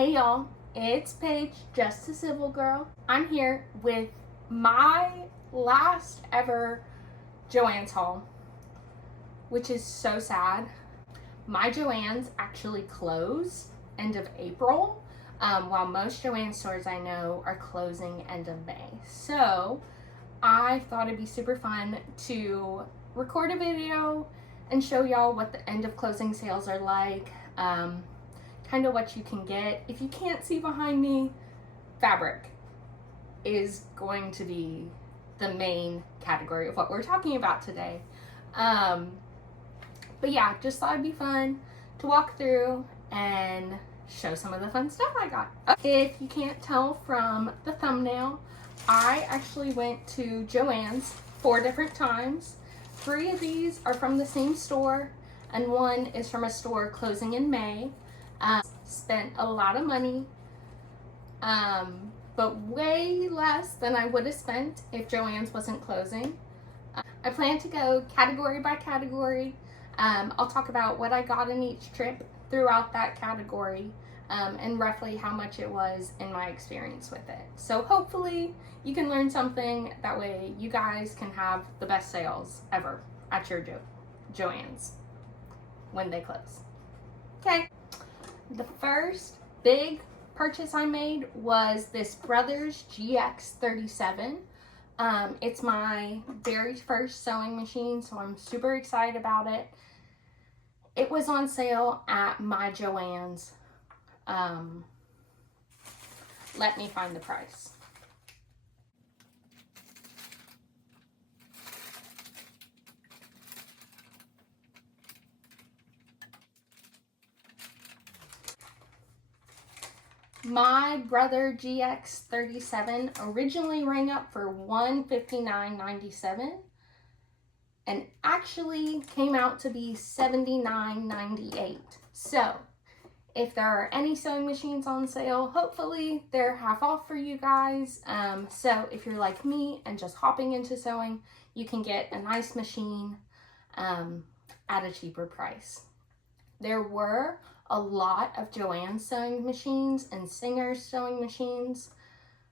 Hey y'all, it's Paige, just a civil girl. I'm here with my last ever JoAnn's haul, which is so sad. My JoAnn's actually closed end of April, while most JoAnn's stores I know are closing end of May. So I thought it'd be super fun to record a video and show y'all what the end of closing sales are like. Kind of what you can get. If you can't see behind me, fabric is going to be the main category of what we're talking about today. But yeah, just thought it'd be fun to walk through and show some of the fun stuff I got. If you can't tell from the thumbnail, I actually went to JoAnn's 4 different times. 3 of these are from the same store and 1 is from a store closing in May. Spent a lot of money, but way less than I would have spent if JoAnn's wasn't closing. I plan to go category by category. I'll talk about what I got in each trip throughout that category, and roughly how much it was in my experience with it. So hopefully you can learn something, that way you guys can have the best sales ever at your JoAnn's when they close. Okay. The first big purchase I made was this Brothers GX37. It's my very first sewing machine, so I'm super excited about it. It was on sale at my JoAnn's. Let me find the price. My Brother GX37 originally rang up for $159.97 and actually came out to be $79.98. So if there are any sewing machines on sale, hopefully they're half off for you guys. So if you're like me and just hopping into sewing, you can get a nice machine at a cheaper price. There were a lot of JoAnn's sewing machines and Singer's sewing machines.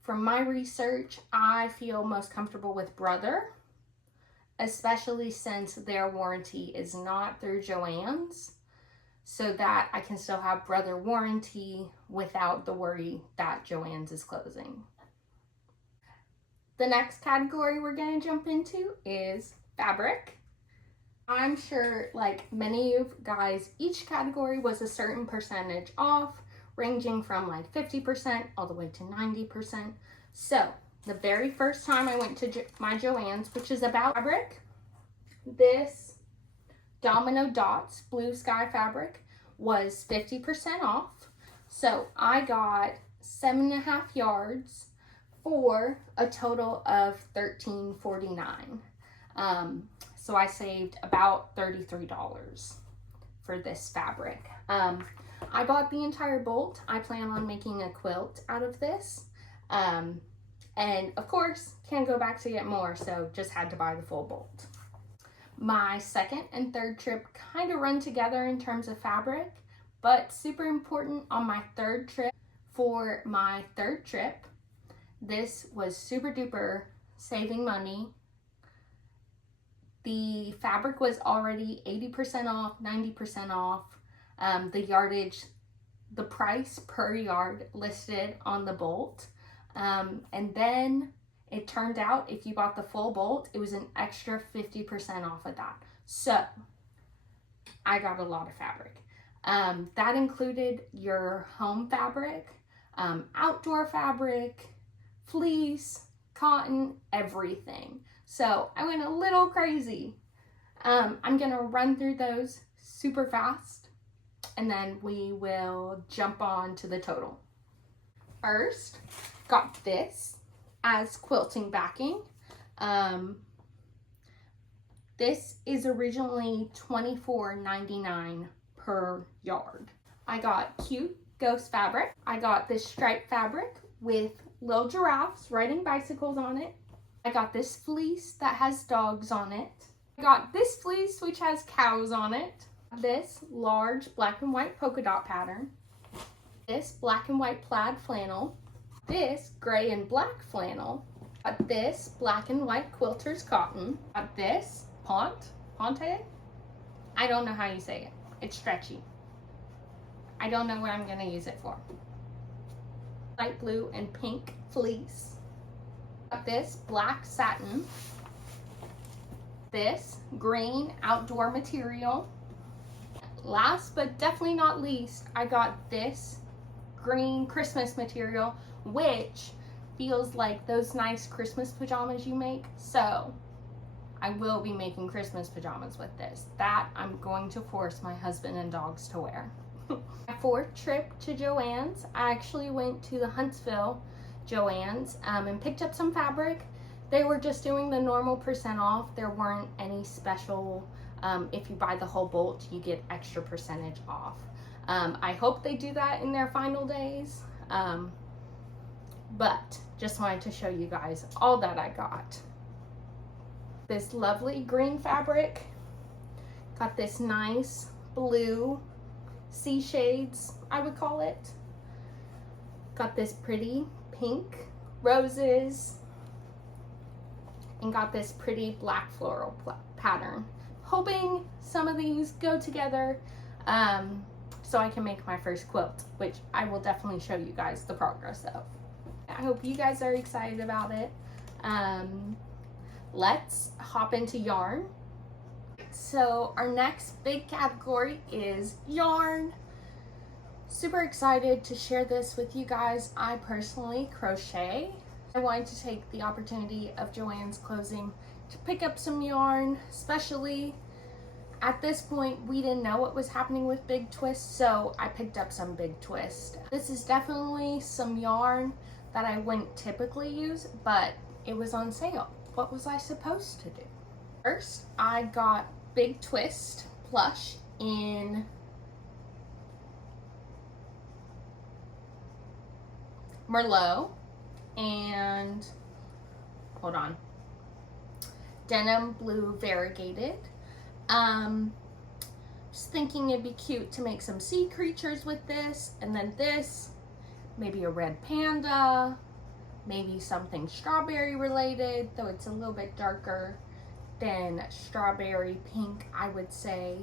From my research, I feel most comfortable with Brother, especially since their warranty is not through JoAnn's, so that I can still have Brother warranty without the worry that JoAnn's is closing. The next category we're going to jump into is fabric. I'm sure, like many of you guys, each category was a certain percentage off, ranging from like 50% all the way to 90%. So the very first time I went to my JoAnn's, which is about fabric, this Domino Dots Blue Sky fabric was 50% off. So I got 7.5 yards for a total of $13.49. So I saved about $33 for this fabric. I bought the entire bolt. I plan on making a quilt out of this. And of course, can't go back to get more, so just had to buy the full bolt. My second and third trip kind of run together in terms of fabric, but super important on my third trip. For my third trip, this was super duper saving money. The fabric was already 80% off, 90% off. The yardage, the price per yard listed on the bolt. And then it turned out if you bought the full bolt, it was an extra 50% off of that. So I got a lot of fabric. That included your home fabric, outdoor fabric, fleece, cotton, everything. So I went a little crazy. I'm gonna run through those super fast and then we will jump on to the total. First, got this as quilting backing. This is originally $24.99 per yard. I got cute ghost fabric. I got this striped fabric with little giraffes riding bicycles on it. I got this fleece that has dogs on it. I got this fleece which has cows on it. This large black and white polka dot pattern. this black and white plaid flannel, this gray and black flannel, got this black and white quilter's cotton, got this ponte. I don't know how you say it. It's stretchy. I don't know what I'm gonna use it for. Light blue and pink fleece. Got this black satin. This green outdoor material. Last but definitely not least, I got this green Christmas material, which feels like those nice Christmas pajamas you make. So I will be making Christmas pajamas with this. That I'm going to force my husband and dogs to wear. My fourth trip to JoAnn's, I actually went to the Huntsville JoAnn's and picked up some fabric. They were just doing the normal % off. There weren't any special, if you buy the whole bolt, you get extra percentage off. I hope they do that in their final days. But just wanted to show you guys all that I got. This lovely green fabric. Got this nice blue sea shades, I would call it. Got this pretty pink roses. And got this pretty black floral pattern. Hoping some of these go together so I can make my first quilt, which I will definitely show you guys the progress of. I hope you guys are excited about it. Let's hop into yarn. So our next big category is yarn. Super excited to share this with you guys. I personally crochet. I wanted to take the opportunity of JoAnn's closing to pick up some yarn, especially at this point we didn't know what was happening with Big Twist, so I picked up some Big Twist. This is definitely some yarn that I wouldn't typically use, but it was on sale. What was I supposed to do? First, I got Big Twist plush in Merlot and hold on, denim blue variegated. Just thinking it'd be cute to make some sea creatures with this, and then this, maybe a red panda, maybe something strawberry related, though it's a little bit darker than strawberry pink, I would say.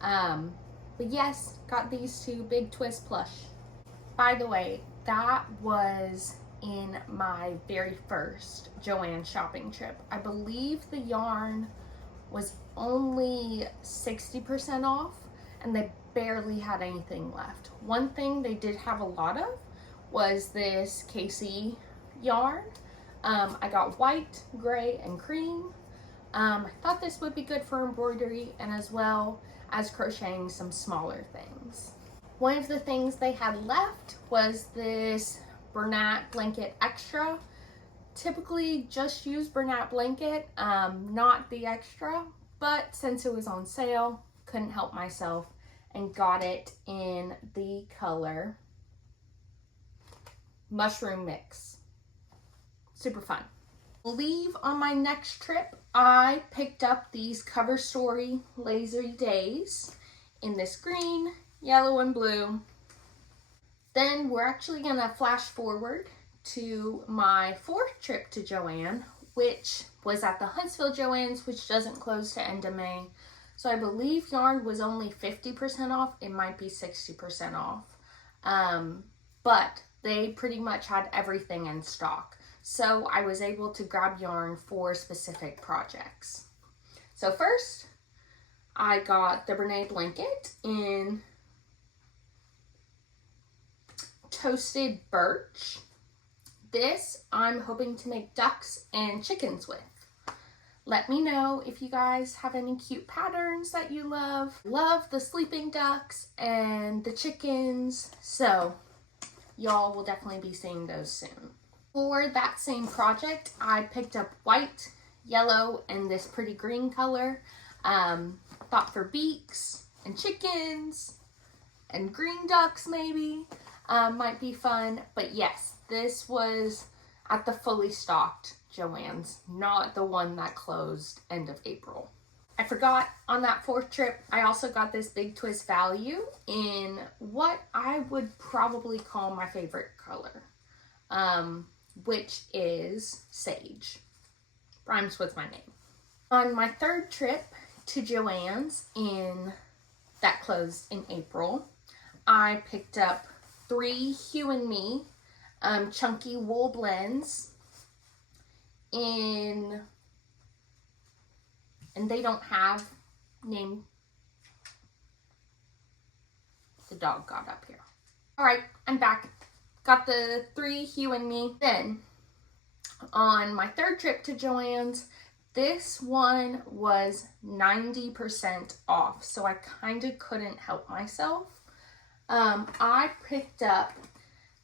But yes, got these two Big Twist plush. By the way, that was in my very first JoAnn's shopping trip. I believe the yarn was only 60% off and they barely had anything left. One thing they did have a lot of was this Casey yarn. I got white, gray, and cream. I thought this would be good for embroidery and as well as crocheting some smaller things. One of the things they had left was this Bernat blanket extra. Typically just use Bernat blanket, not the extra, but since it was on sale, couldn't help myself and got it in the color Mushroom Mix. Super fun. Leave on my next trip, I picked up these Cover Story Lazy Days in this green, yellow, and blue. Then we're actually gonna flash forward to my fourth trip to JoAnn, which was at the Huntsville JoAnn's, which doesn't close to end of May. So I believe yarn was only 50% off. It might be 60% off. But they pretty much had everything in stock. So I was able to grab yarn for specific projects. So first, I got the Bernat blanket in Toasted Birch. This I'm hoping to make ducks and chickens with. Let me know if you guys have any cute patterns that you love. Love the sleeping ducks and the chickens, so y'all will definitely be seeing those soon. For that same project, I picked up white, yellow, and this pretty green color. Thought for beaks and chickens and green ducks maybe. Might be fun, but yes, this was at the fully stocked JoAnn's, not the one that closed end of April. I forgot on that 4th trip, I also got this big twist value in what I would probably call my favorite color, which is sage. Rhymes with my name. On my 3rd trip to JoAnn's that closed in April, I picked up 3 Hue and Me chunky wool blends and they don't have name. The dog got up here. All right, I'm back. Got the 3 Hue and Me. Then on my 3rd trip to JoAnn's, this one was 90% off, so I kind of couldn't help myself. I picked up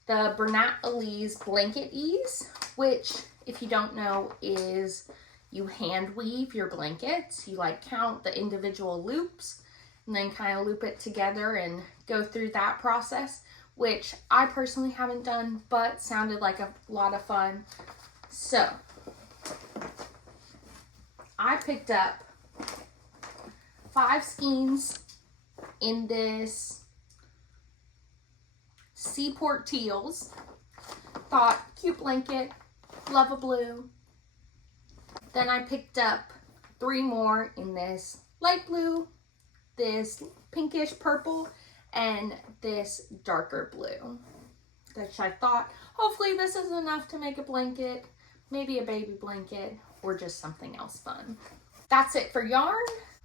the Bernat Elise Blanket Ease, which, if you don't know, is you hand weave your blankets. You like count the individual loops and then kind of loop it together and go through that process, which I personally haven't done, but sounded like a lot of fun. So I picked up 5 skeins in this Seaport Teals. Thought, cute blanket, love a blue. Then I picked up 3 more in this light blue, this pinkish purple, and this darker blue, which I thought, hopefully this is enough to make a blanket, maybe a baby blanket, or just something else fun. That's it for yarn.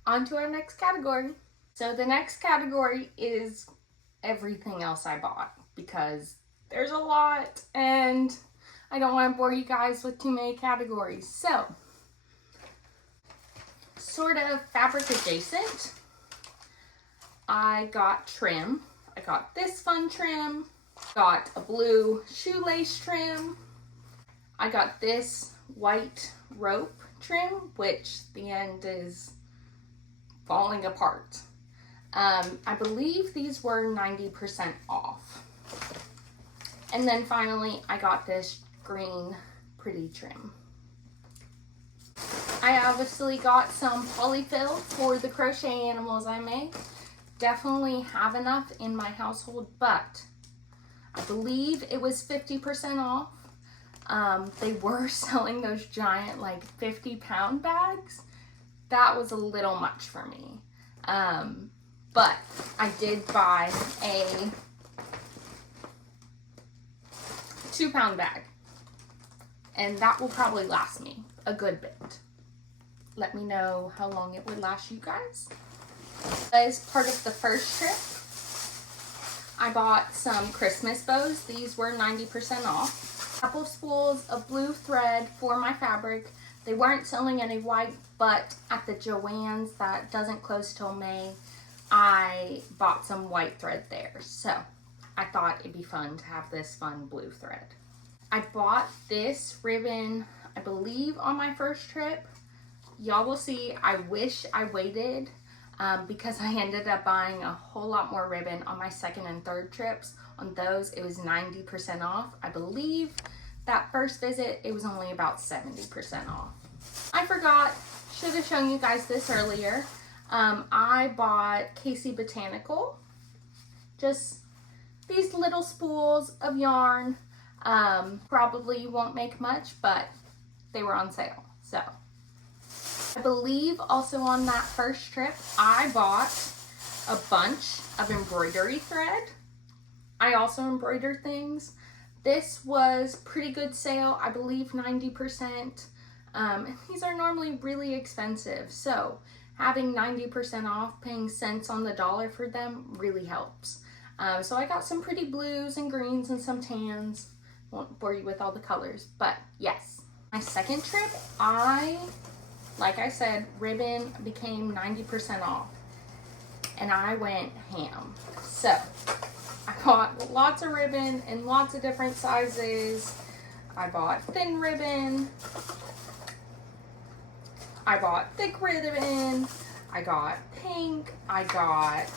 On to our next category. So the next category is everything else I bought, because there's a lot and I don't want to bore you guys with too many categories. So, sort of fabric adjacent, I got trim. I got this fun trim, got a blue shoelace trim, I got this white rope trim, which the end is falling apart. I believe these were 90% off. And then finally, I got this green pretty trim. I obviously got some polyfill for the crochet animals I make. Definitely have enough in my household, but I believe it was 50% off. They were selling those giant, like 50-pound bags. That was a little much for me. But I did buy a 2-pound bag, and that will probably last me a good bit. Let me know how long it would last you guys. As part of the first trip, I bought some Christmas bows. These were 90% off. A couple spools of blue thread for my fabric. They weren't selling any white, but at the JoAnn's that doesn't close till May, I bought some white thread there. So I thought it'd be fun to have this fun blue thread. I bought this ribbon, I believe, on my first trip. Y'all will see, I wish I waited because I ended up buying a whole lot more ribbon on my 2nd and 3rd trips. On those, it was 90% off. I believe that first visit, it was only about 70% off. I forgot, should have shown you guys this earlier. I bought Casey Botanical, just these little spools of yarn. Probably won't make much, but they were on sale. So I believe also on that first trip, I bought a bunch of embroidery thread. I also embroider things. This was pretty good sale, I believe 90%. And these are normally really expensive, so having 90% off, paying cents on the dollar for them really helps. So I got some pretty blues and greens and some tans. Won't bore you with all the colors, but yes. My second trip, like I said, ribbon became 90% off, and I went ham. So I bought lots of ribbon in lots of different sizes. I bought thin ribbon, I bought thick ribbon, I got pink, I got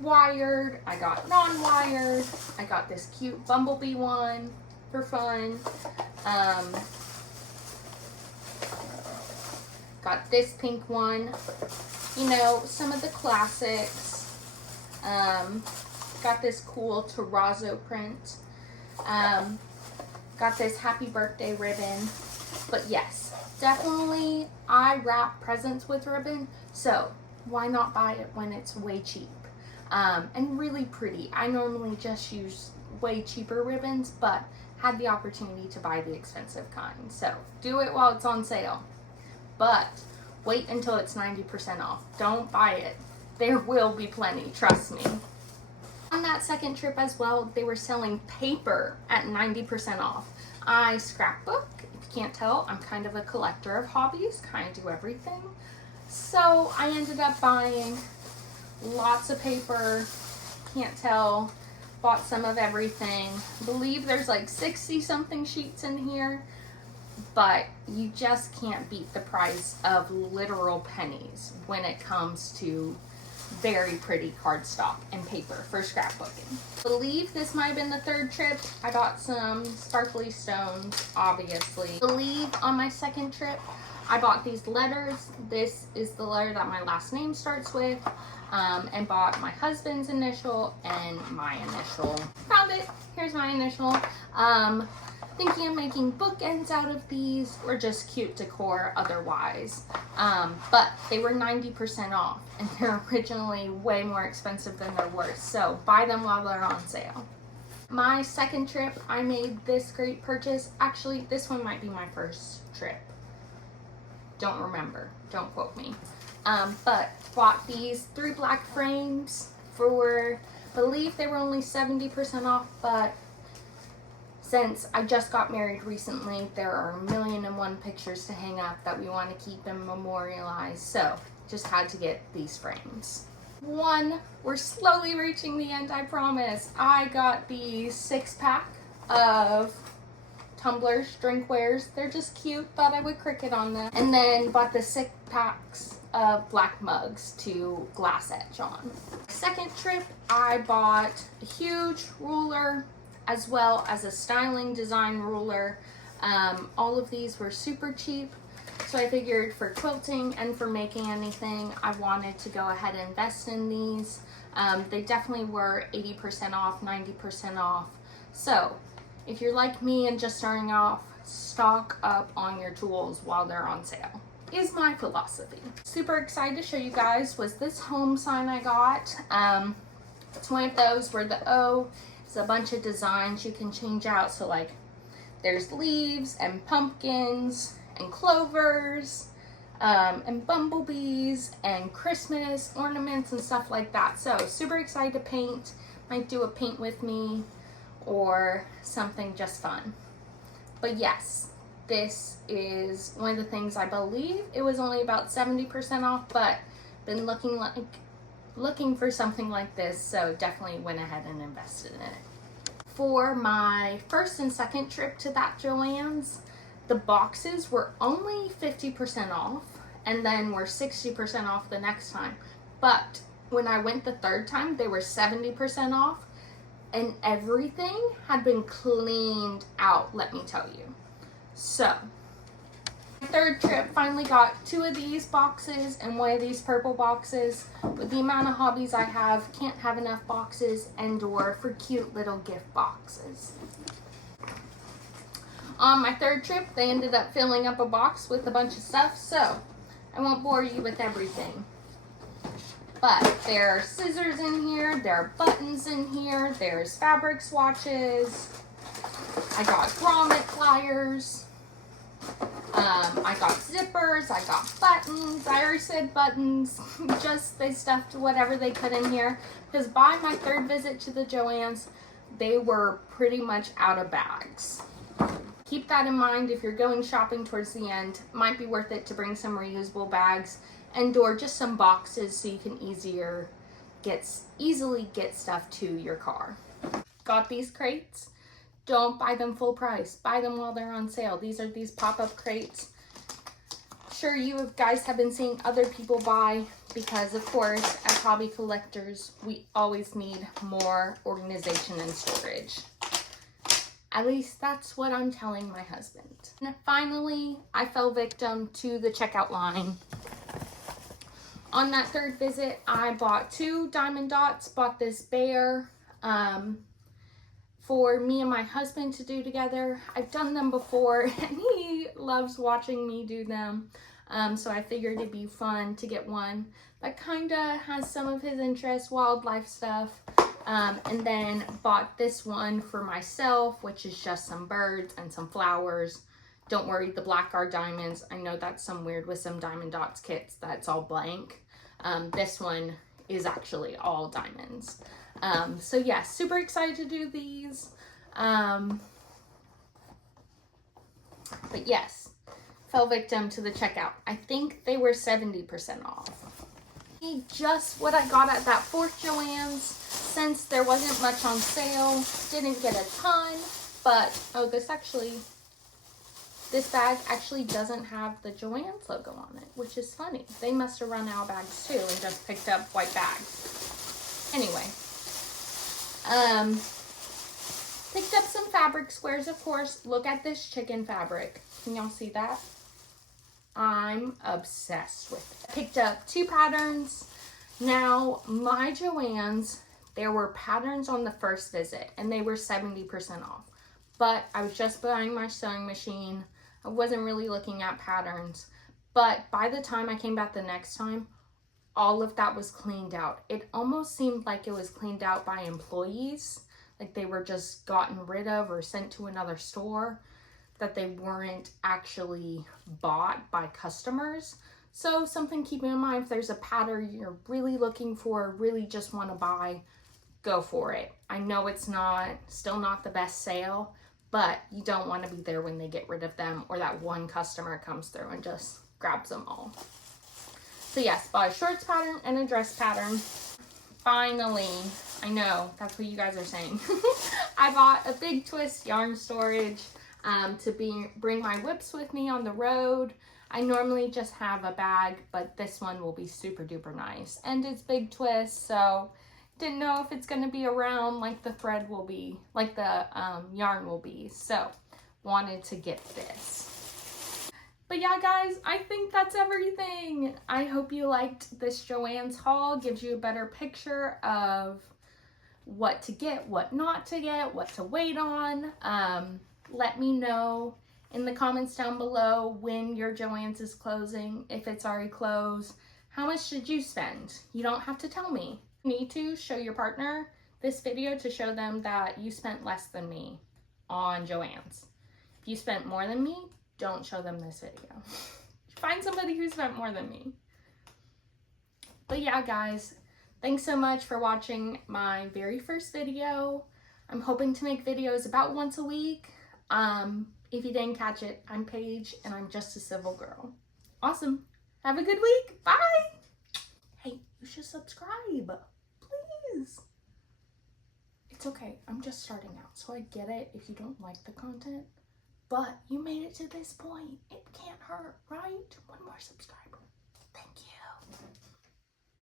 wired, I got non-wired, I got this cute bumblebee one for fun. Got this pink one. You know, some of the classics. Got this cool terrazzo print. Got this happy birthday ribbon. But yes, definitely I wrap presents with ribbon, so why not buy it when it's way cheap and really pretty. I normally just use way cheaper ribbons, but had the opportunity to buy the expensive kind, so do it while it's on sale. But wait until it's 90% off. Don't buy it. There will be plenty, trust me. On that second trip as well, they were selling paper at 90% off. I scrapbook. If you can't tell, I'm kind of a collector of hobbies, kind of do everything. So I ended up buying lots of paper. Can't tell. Bought some of everything. I believe there's like 60 something sheets in here. But you just can't beat the price of literal pennies when it comes to very pretty cardstock and paper for scrapbooking. I believe this might have been the third trip. I bought some sparkly stones, obviously. I believe on my second trip, I bought these letters. This is the letter that my last name starts with, and bought my husband's initial and my initial. Found it. Here's my initial. Thinking of making bookends out of these or just cute decor otherwise. But they were 90% off and they're originally way more expensive than they're worth. So buy them while they're on sale. My second trip, I made this great purchase. Actually, this one might be my first trip. Don't remember. Don't quote me. But bought these 3 black frames for, I believe they were only 70% off, but since I just got married recently, there are 1,000,001 pictures to hang up that we want to keep and memorialize, so just had to get these frames. We're slowly reaching the end, I promise. I got the 6-pack of tumblers, drinkwares. They're just cute, thought I would Cricut on them. And then bought the 6 packs of black mugs to glass etch on. Second trip, I bought a huge ruler, as well as a styling design ruler. All of these were super cheap, so I figured for quilting and for making anything, I wanted to go ahead and invest in these. They definitely were 80% off, 90% off. So if you're like me and just starting off, stock up on your tools while they're on sale, is my philosophy. Super excited to show you guys was this home sign I got. It's one of those where the O, a bunch of designs you can change out. So like there's leaves and pumpkins and clovers and bumblebees and Christmas ornaments and stuff like that. So super excited to paint. Might do a paint with me or something just fun. But yes, this is one of the things. I believe it was only about 70% off, but been looking for something like this, so definitely went ahead and invested in it. For my first and second trip to that JoAnn's, the boxes were only 50% off and then were 60% off the next time. But when I went the third time, they were 70% off and everything had been cleaned out, let me tell you. So my third trip, finally got 2 of these boxes and 1 of these purple boxes. With the amount of hobbies I have, can't have enough boxes and or for cute little gift boxes. On my third trip, they ended up filling up a box with a bunch of stuff, so I won't bore you with everything. But there are scissors in here, there are buttons in here, there's fabric swatches, I got grommet pliers, I got zippers, I got buttons. I already said buttons, just they stuffed whatever they could in here, because by my third visit to the JoAnn's, they were pretty much out of bags. Keep that in mind if you're going shopping towards the end. Might be worth it to bring some reusable bags and or just some boxes so you can easily get stuff to your car. Got these crates. Don't buy them full price. Buy them while they're on sale. These are these pop-up crates. Sure, you guys have been seeing other people buy because, of course, as hobby collectors, we always need more organization and storage. At least that's what I'm telling my husband. And finally, I fell victim to the checkout line. On that third visit, I bought 2 diamond dots, bought this bear for me and my husband to do together. I've done them before and he loves watching me do them. So I figured it'd be fun to get one that kind of has some of his interests, wildlife stuff. And then bought this one for myself, which is just some birds and some flowers. Don't worry, the black are diamonds. I know that's some weird with some diamond dots kits that's all blank. This one is actually all diamonds. So yeah, super excited to do these. But yes, fell victim to the checkout. I think they were 70% off. Just what I got at that fourth JoAnn's. Since there wasn't much on sale, didn't get a ton, but oh, this bag actually doesn't have the JoAnn's logo on it, which is funny. They must have run out of bags too and just picked up white bags. Anyway, picked up some fabric squares, of course. Look at this chicken fabric. Can y'all see that? I'm obsessed with it. Picked up 2 patterns. Now, my JoAnn's, there were patterns on the first visit and they were 70% off. But I was just buying my sewing machine. I wasn't really looking at patterns. But by the time I came back the next time, all of that was cleaned out. It almost seemed like it was cleaned out by employees. Like they were just gotten rid of or sent to another store. That they weren't actually bought by customers. So something keep in mind, if there's a pattern you're really looking for, really just want to buy, go for it. I know it's still not the best sale, but you don't want to be there when they get rid of them or that one customer comes through and just grabs them all. So yes, bought a shorts pattern and a dress pattern. Finally, I know, that's what you guys are saying. I bought a big twist yarn storage to bring my whips with me on the road. I normally just have a bag, but this one will be super duper nice. And it's big twist, so didn't know if it's going to be around like the thread will be, like the yarn will be. So wanted to get this. But yeah, guys, I think that's everything. I hope you liked this JoAnn's haul. Gives you a better picture of what to get, what not to get, what to wait on. Let me know in the comments down below when your JoAnn's is closing, if it's already closed. How much did you spend? You don't have to tell me. You need to show your partner this video to show them that you spent less than me on JoAnn's. If you spent more than me, don't show them this video. Find somebody who spent more than me. But yeah, guys, thanks so much for watching my very first video. I'm hoping to make videos about once a week. If you didn't catch it, I'm Paige and I'm just a civil girl. Awesome. Have a good week. Bye. Hey, you should subscribe. Please. It's okay. I'm just starting out, so I get it if you don't like the content. But you made it to this point. It can't hurt, right? One more subscriber. Thank you.